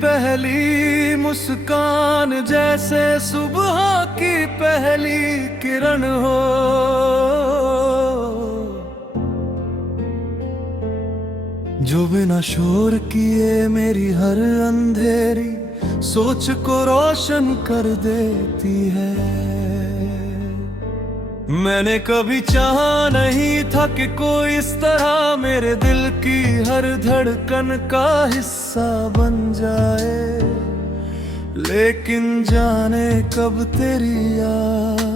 पहली मुस्कान जैसे सुबह की पहली किरण हो। जो बिना शोर किए मेरी हर अंधेरी सोच को रोशन कर देती है। मैंने कभी चाहा नहीं था कि कोई इस तरह मेरे दिल की हर धड़कन का हिस्सा बन जाए, लेकिन जाने कब तेरी याद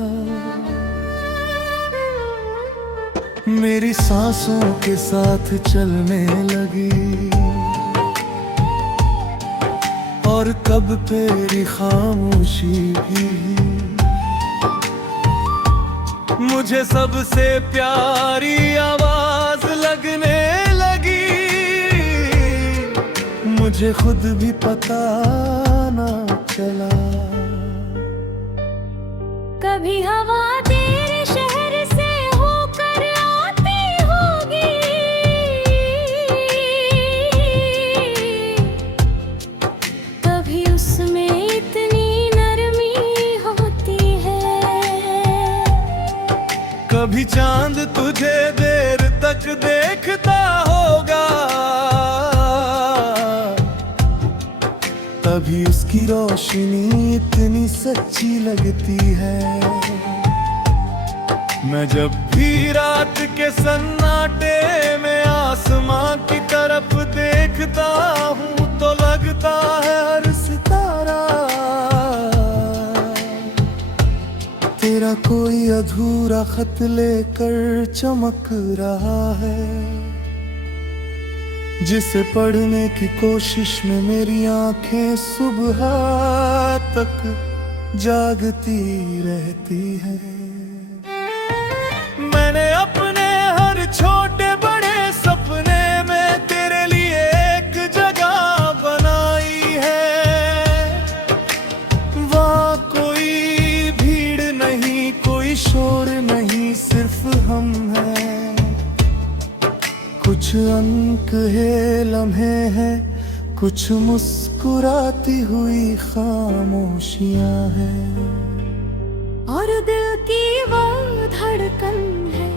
मेरी सांसों के साथ चलने लगी, और कब तेरी खामोशी भी मुझे सबसे प्यारी आवाज लगने लगी। मुझे खुद भी पता ना चला। कभी हवा तेरे शहर से होकर आती होगी, कभी उसमें इतनी नरमी होती है। कभी चांद तुझे देर तक देखता होगा, तभी उसकी रोशनी इतनी सच्ची लगती है। मैं जब भी रात के सन्नाटे में आसमां की तरफ देखता हूँ तो लगता है हर सितारा तेरा कोई अधूरा खत लेकर चमक रहा है, जिसे पढ़ने की कोशिश में मेरी आंखें सुबह तक जागती रहती हैं। मैंने अपने हर छोटे बड़े सपने में तेरे लिए एक जगह बनाई है। वहाँ कोई भीड़ नहीं, कोई शोर नहीं, सिर्फ हम हैं। कुछ अंक है, लम्हे हैं, कुछ मुस्कुराती हुई खामोशियां हैं, और दिल की वो धड़कन है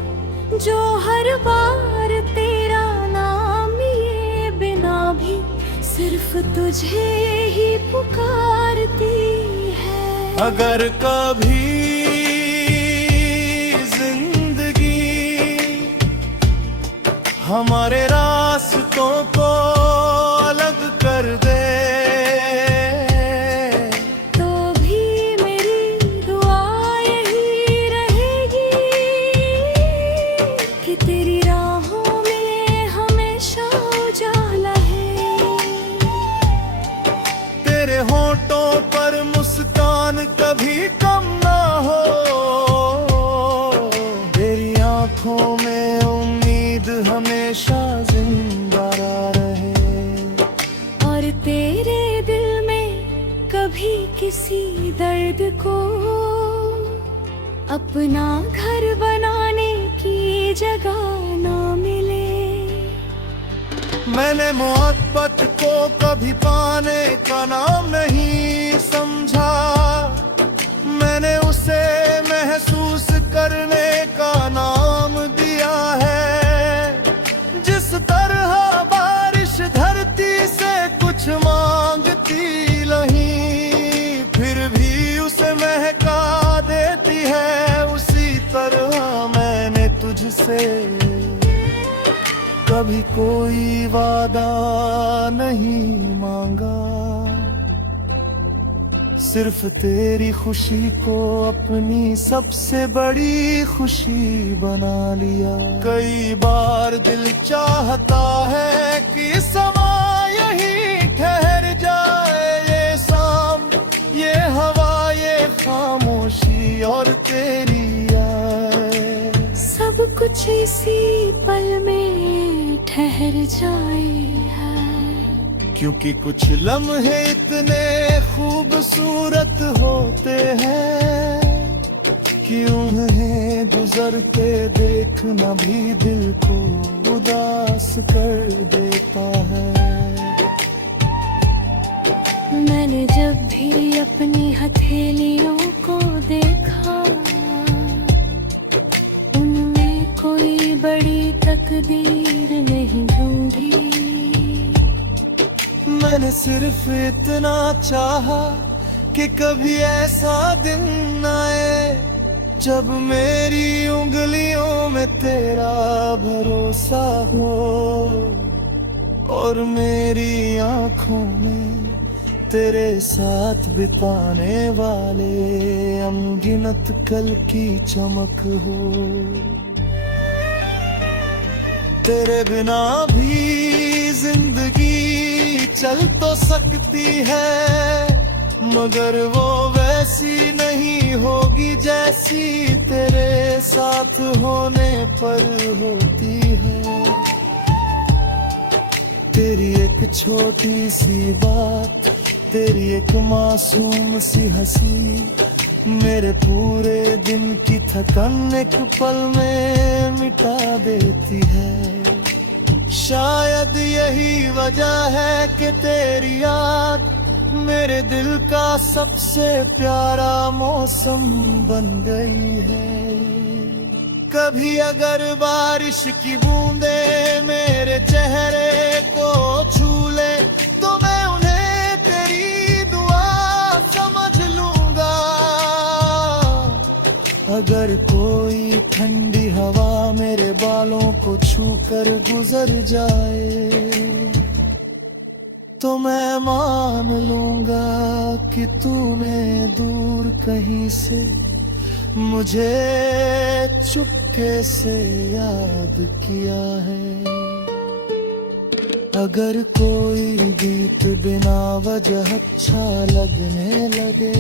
जो हर बार तेरा नाम लिए बिना भी सिर्फ तुझे ही पुकारती है। अगर कभी हमारे रास्तों को अलग कर दे, तो भी मेरी दुआ यही रहेगी कि तेरी राहों में हमेशा उजाला है। तेरे होठों पर मुस्कान कभी कम ना हो, तेरी आंखों में हमेशा जिंदा रहे, और तेरे दिल में कभी किसी दर्द को अपना घर बनाने की जगह ना मिले। मैंने मोहब्बत को कभी पाने का नाम नहीं समझा, मैंने उसे महसूस करने का नाम दिया है। जिस तरह बारिश धरती से कुछ मांगती नहीं, फिर भी उसे महका देती है, उसी तरह मैंने तुझसे कभी कोई वादा नहीं मांगा, सिर्फ तेरी खुशी को अपनी सबसे बड़ी खुशी बना लिया। कई बार दिल चाहता है कि समा यही ठहर जाए, ये शाम, ये हवा, ये खामोशी और तेरी याद, सब कुछ इसी पल में ठहर जाए है। क्योंकि कुछ लम्हे इतने खूबसूरत होते हैं कि उन्हें गुजरते देखना भी दिल को उदास कर देता है। मैंने जब भी अपनी हथेलियों को देखा, उनमें कोई बड़ी तकदीर नहीं ढूंढी। मैंने सिर्फ इतना चाहा कि कभी ऐसा दिन आए जब मेरी उंगलियों में तेरा भरोसा हो और मेरी आंखों में तेरे साथ बिताने वाले अनगिनत कल की चमक हो। तेरे बिना भी जिंदगी चल तो सकती है, मगर वो वैसी नहीं होगी जैसी तेरे साथ होने पर होती है। तेरी एक छोटी सी बात, तेरी एक मासूम सी हंसी, मेरे पूरे दिन की थकन एक पल में मिटा देती है। शायद यही वजह है कि तेरी याद मेरे दिल का सबसे प्यारा मौसम बन गई है। कभी अगर बारिश की बूंदे मेरे चेहरे को छू ले तो मैं उन्हें तेरी दुआ समझ लूंगा। अगर कोई ठंडी हवा मेरे बालों को छू कर गुजर जाए तो मैं मान लूंगा कि तूने दूर कहीं से मुझे चुपके से याद किया है। अगर कोई गीत बिना वजह अच्छा लगने लगे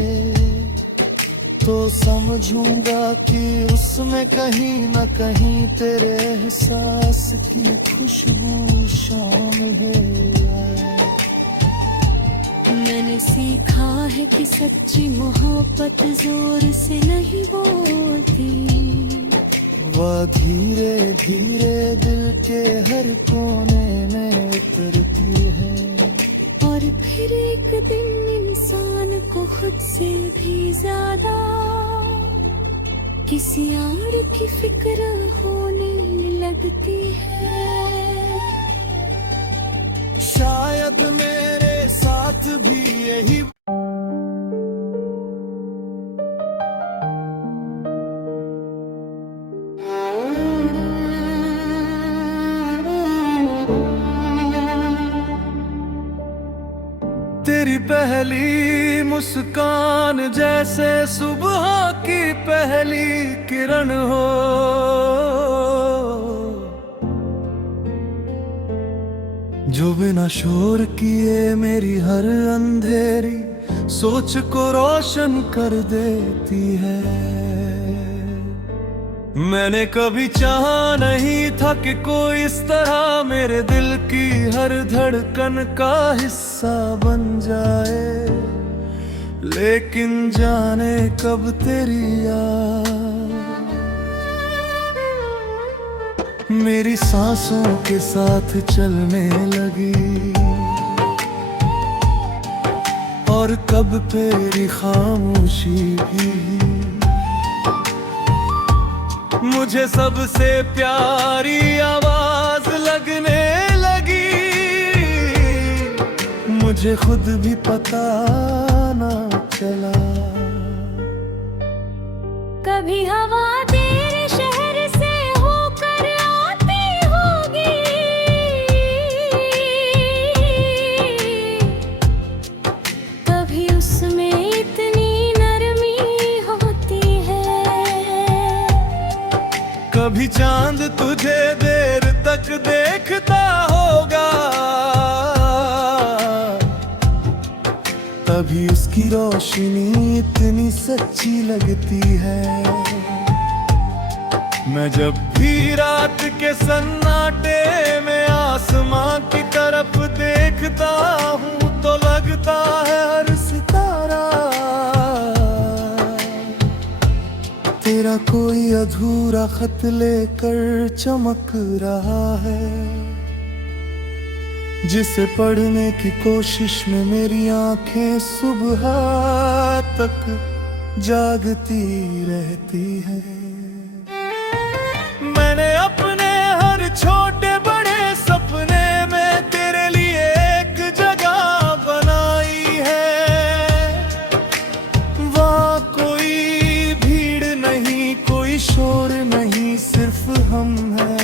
तो समझूंगा कि उसमें कहीं न कहीं तेरे एहसास की खुशबू शामिल है। मैंने सीखा है कि सच्ची मोहब्बत जोर से नहीं बोलती, वह धीरे धीरे दिल के हर कोने में उतरती है। और फिर एक दिन इंसान को खुद से भी ज्यादा किसी और की फिक्र होने लगती है। शायद मेरे साथ भी यही तेरी पहली मुस्कान जैसे सुबह की पहली किरण हो, जो बिना शोर किए मेरी हर अंधेरी सोच को रोशन कर देती है। मैंने कभी चाहा नहीं था कि कोई इस तरह मेरे दिल की हर धड़कन का हिस्सा बन जाए, लेकिन जाने कब तेरी याद मेरी सांसों के साथ चलने लगी और कब तेरी खामोशी भी मुझे सबसे प्यारी आवाज लगने लगी। मुझे खुद भी पता ना चला। कभी हवा तेरे शहर से होकर आती होगी, कभी उसमें इतनी नरमी होती है। कभी चांद तुझे देर तक देखता होगा, तभी उसकी रोशनी इतनी सच्ची लगती है। मैं जब भी रात के सन्नाटे में आसमां की तरफ देखता हूँ तो लगता है हर सितारा तेरा कोई अधूरा खत लेकर चमक रहा है। जिसे पढ़ने की कोशिश में मेरी आंखें सुबह तक जागती रहती है। मैंने अपने हर छोटे बड़े सपने में तेरे लिए एक जगह बनाई है। वहाँ कोई भीड़ नहीं, कोई शोर नहीं, सिर्फ हम हैं।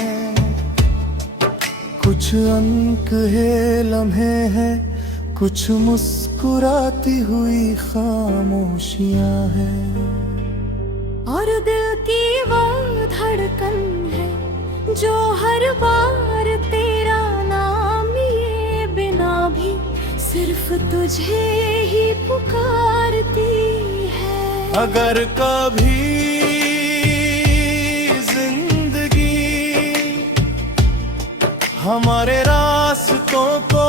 कुछ अंक है, लम्हे हैं, कुछ मुस्कुराती हुई खामोशियां हैं। और दिल की वो धड़कन है जो हर बार तेरा नाम लिए बिना भी सिर्फ तुझे ही पुकारती है। अगर कभी जिंदगी हमारे रास्तों को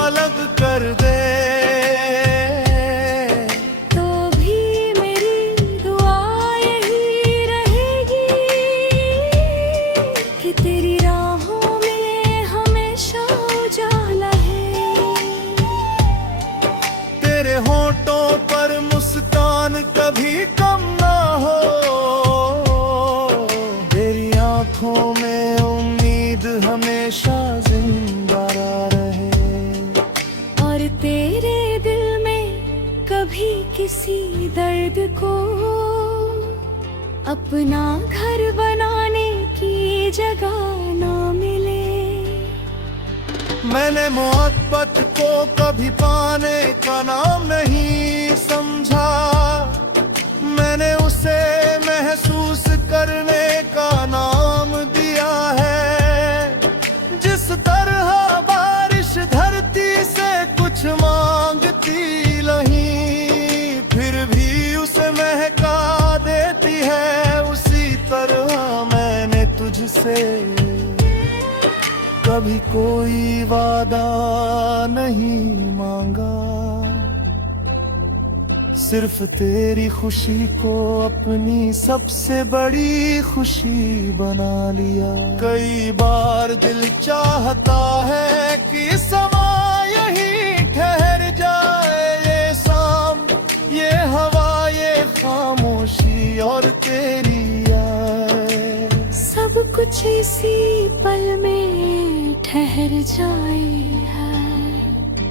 अलग कर दे, तो भी मेरी दुआ यही रहेगी कि तेरी राहों में हमेशा उजाला है। तेरे होठों पर मुस्कान कभी कम ना हो, तेरी आंखों में उम्मीद हमेशा जिंदा रहे। और तेरे दिल में कभी किसी दर्द को अपना घर बनाने की जगह ना मिले। मैंने मोहब्बत को कभी पाने का नाम नहीं समझा, मैंने उसे महसूस करने का नाम दिया है। जिस तरह बारिश धरती से कुछ मांगती नहीं, फिर भी उसे महका देती है, उसी तरह मैंने तुझसे कभी कोई वादा नहीं मांगा। सिर्फ तेरी खुशी को अपनी सबसे बड़ी खुशी बना लिया। कई बार दिल चाहता है कि समा यही ठहर जाए, ये शाम, ये हवा, ये खामोशी और तेरी याद, सब कुछ इसी पल में ठहर जाए है।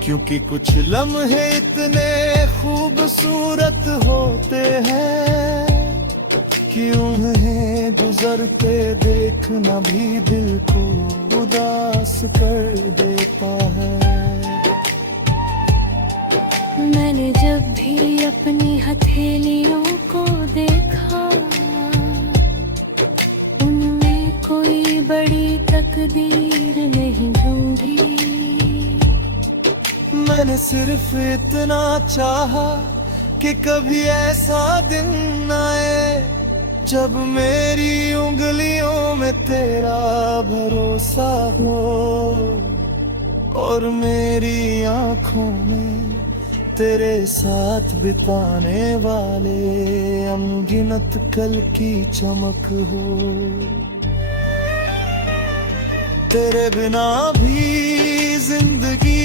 क्योंकि कुछ लम्हे इतने खूबसूरत होते हैं कि उन्हें गुजरते देखना भी दिल को उदास कर देता है। मैंने जब भी अपनी हथेलियों को देखा, उनमें कोई बड़ी तकदीर नहीं ढूंढी। मैंने सिर्फ इतना चाहा कि कभी ऐसा दिन आए जब मेरी उंगलियों में तेरा भरोसा हो और मेरी आंखों में तेरे साथ बिताने वाले अनगिनत कल की चमक हो। तेरे बिना भी जिंदगी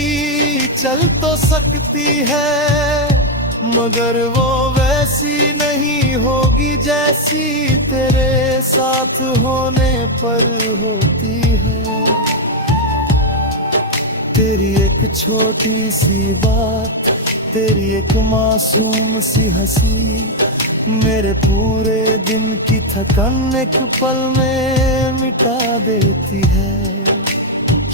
चल तो सकती है, मगर वो वैसी नहीं होगी जैसी तेरे साथ होने पर होती है। तेरी एक छोटी सी बात, तेरी एक मासूम सी हंसी, मेरे पूरे दिन की थकन एक पल में मिटा देती है।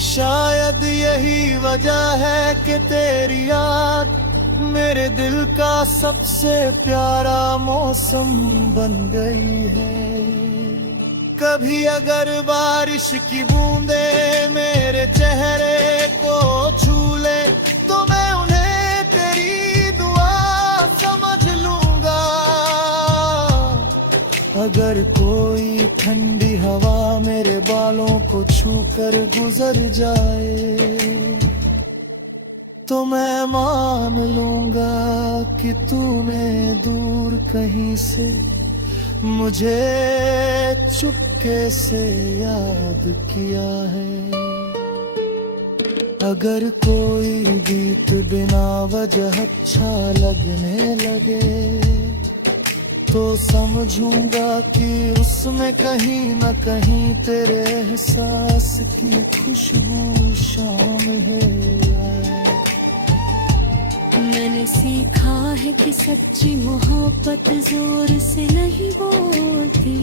शायद यही वजह है कि तेरी याद मेरे दिल का सबसे प्यारा मौसम बन गई है। कभी अगर बारिश की बूंदे मेरे चेहरे को छू ले, तो मैं उन्हें तेरी दुआ समझ लूंगा। अगर कोई ठंडी हवा मेरे बालों को छू कर गुजर जाए, तो मैं मान लूंगा कि तूने दूर कहीं से मुझे चुपके से याद किया है। अगर कोई गीत बिना वजह अच्छा लगने लगे तो समझूंगा कि उसमें कहीं न कहीं तेरे एहसास की खुशबू शामिल है। मैंने सीखा है कि सच्ची मोहब्बत जोर से नहीं बोलती,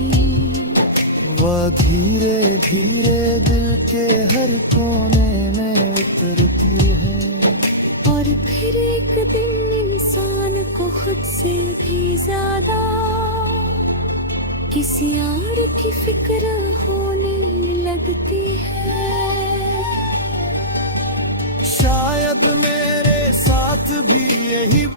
वह धीरे धीरे दिल के हर कोने में उतरती है। और फिर एक दिन इंसान को खुद से भी ज्यादा किसी और की फिक्र होने लगती है। शायद मेरे साथ भी यही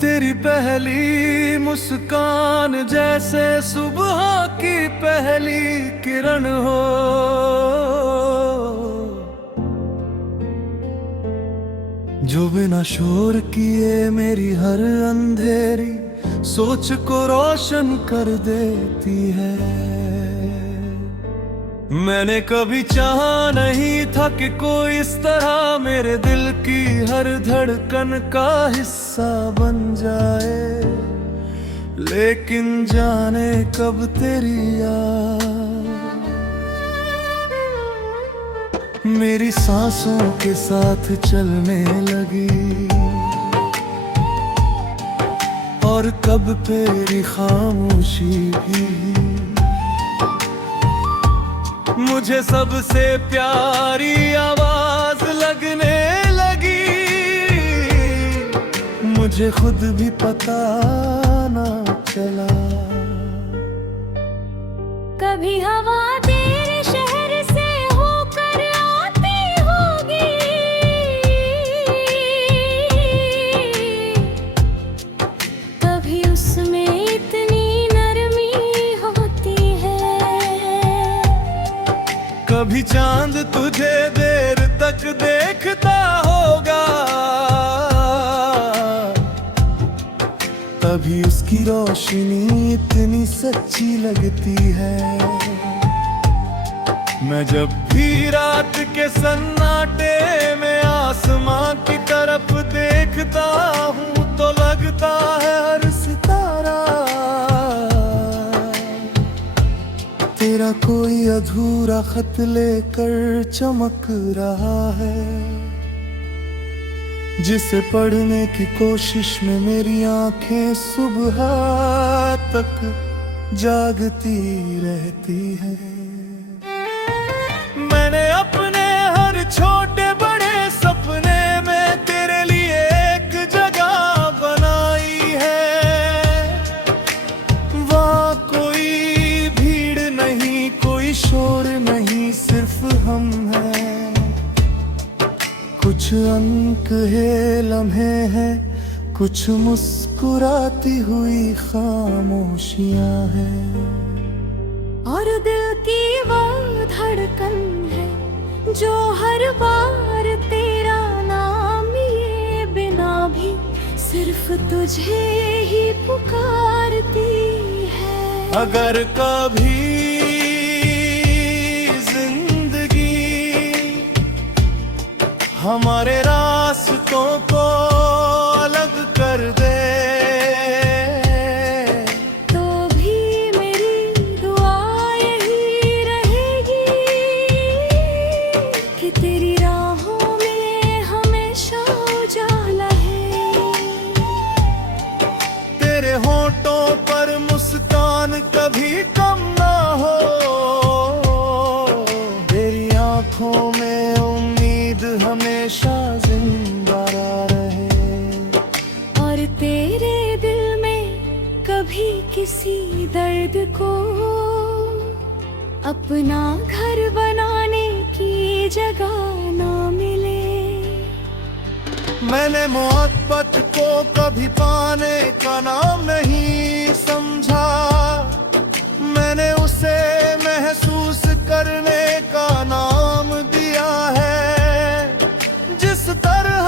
तेरी पहली मुस्कान जैसे सुबह की पहली किरण हो, जो बिना शोर किए मेरी हर अंधेरी सोच को रोशन कर देती है। मैंने कभी चाहा नहीं था कि कोई इस तरह मेरे दिल की हर धड़कन का हिस्सा बन जाए, लेकिन जाने कब तेरी याद मेरी सांसों के साथ चलने लगी, और कब तेरी खामोशी भी मुझे सबसे प्यारी आवाज लगने लगी। मुझे खुद भी पता ना चला। कभी हवा तेरे शहर से होकर आती होगी, कभी उसमें इतनी नरमी होती है, कभी चांद तुझे देर तक देखता होगा, तभी उसकी रोशनी इतनी सच्ची लगती है। मैं जब भी रात के सन्नाटे में आसमां की तरफ देखता हूँ तो लगता है हर सितारा तेरा कोई अधूरा खत लेकर चमक रहा है, जिसे पढ़ने की कोशिश में मेरी आंखें सुबह तक जागती रहती है। मैंने अपने हर छोटे बड़े सपने में तेरे लिए एक जगह बनाई है। वहाँ कोई भीड़ नहीं, कोई शोर नहीं, सिर्फ हम हैं। कुछ अंक है, लम्हे हैं, कुछ मुस्कुराती हुई खामोशियां हैं, और दिल की वो धड़कन है जो हर बार तेरा नाम लिए बिना भी सिर्फ तुझे ही पुकारती है। अगर कभी हमारे रास्तों को अलग कर दे तो भी मेरी दुआ यही रहेगी कि तेरी राहों में हमेशा उजाला है। तेरे होठों पर मुस्कान कभी कम ना हो, तेरी आंखों में हमेशा जिंदा रहे, और तेरे दिल में कभी किसी दर्द को अपना घर बनाने की जगह ना मिले। मैंने मोहब्बत को कभी पाने का नाम नहीं समझा, मैंने उसे महसूस करने का नाम दिया है। जिस तरह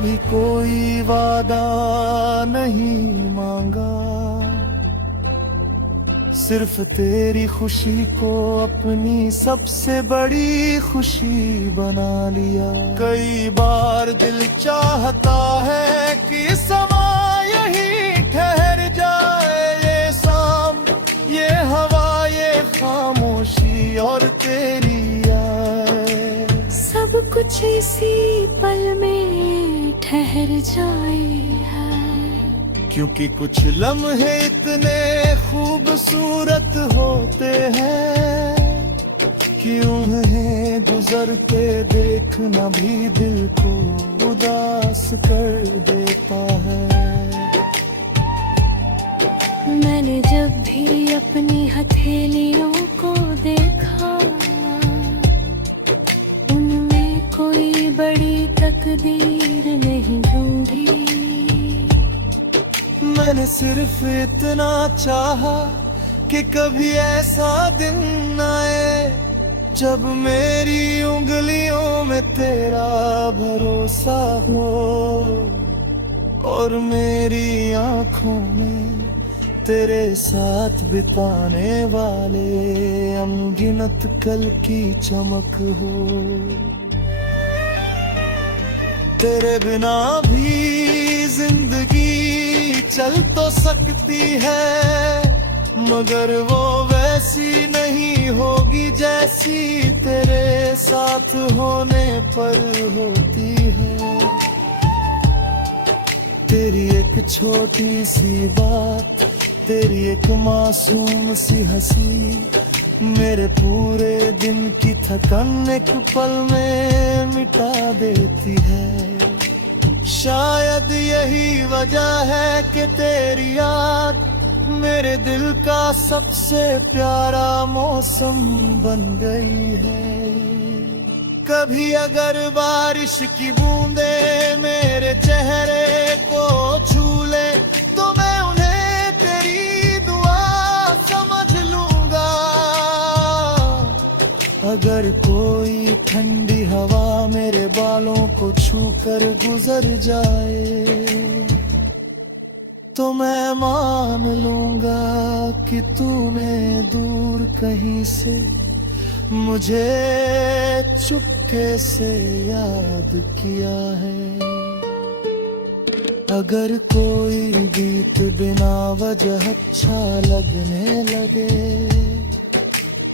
कभी कोई वादा नहीं मांगा, सिर्फ तेरी खुशी को अपनी सबसे बड़ी खुशी बना लिया। कई बार दिल चाहता है कि समा यही ठहर जाए, ये शाम, ये हवा, ये खामोशी और तेरी याद, सब कुछ इसी पल में ठहर जाए है। क्योंकि कुछ लम्हे इतने खूबसूरत होते हैं कि उन्हें गुजरते देखना भी दिल को उदास कर देता है। मैंने जब भी अपनी हथेलियों को देखा, उनमें कोई बड़ी तकदीर नहीं ढूंढी। मैंने सिर्फ इतना चाहा कि कभी ऐसा दिन आए जब मेरी उंगलियों में तेरा भरोसा हो और मेरी आंखों में तेरे साथ बिताने वाले अनगिनत कल की चमक हो। तेरे बिना भी जिंदगी चल तो सकती है, मगर वो वैसी नहीं होगी जैसी तेरे साथ होने पर होती है। तेरी एक छोटी सी बात, तेरी एक मासूम सी हंसी, मेरे पूरे दिन की थकन एक पल में मिटा देती है। शायद यही वजह है कि तेरी याद मेरे दिल का सबसे प्यारा मौसम बन गई है। कभी अगर बारिश की बूंदे मेरे चेहरे को छू ले तो मैं उन्हें तेरी दुआ समझ लूंगा। अगर कोई ठंडी हवा मेरे बालों को छू कर गुजर जाए तो मैं मान लूंगा कि तूने दूर कहीं से मुझे चुपके से याद किया है। अगर कोई गीत बिना वजह अच्छा लगने लगे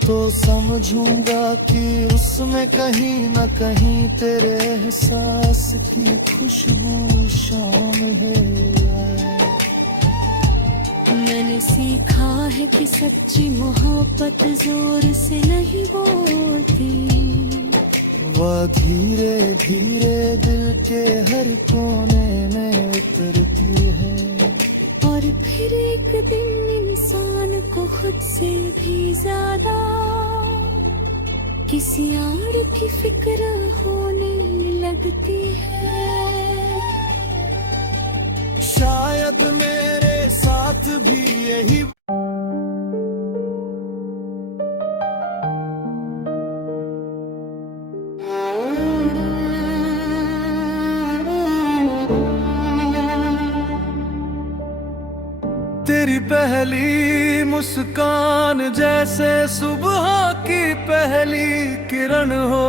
तो समझूंगा कि उसमें कहीं न कहीं तेरे एहसास की खुशबू शामिल है। मैंने सीखा है कि सच्ची मोहब्बत जोर से नहीं बोलती, वह धीरे धीरे दिल के हर कोने में उतरती है। और फिर एक दिन इंसान को खुद से भी ज्यादा किसी और की फिक्र होने लगती है। शायद मेरे साथ भी यही तेरी पहली मुस्कान जैसे सुबह की पहली किरण हो,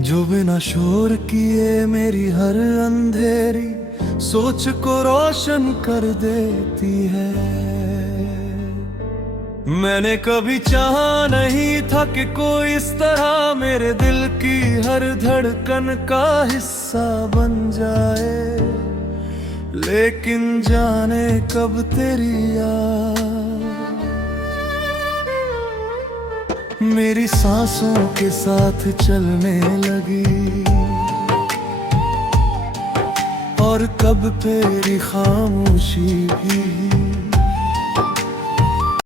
जो बिना शोर किए मेरी हर अंधेरी सोच को रोशन कर देती है। मैंने कभी चाहा नहीं था कि कोई इस तरह मेरे दिल की हर धड़कन का हिस्सा बन जाए, लेकिन जाने कब तेरी याद मेरी सांसों के साथ चलने लगी और कब तेरी खामोशी भी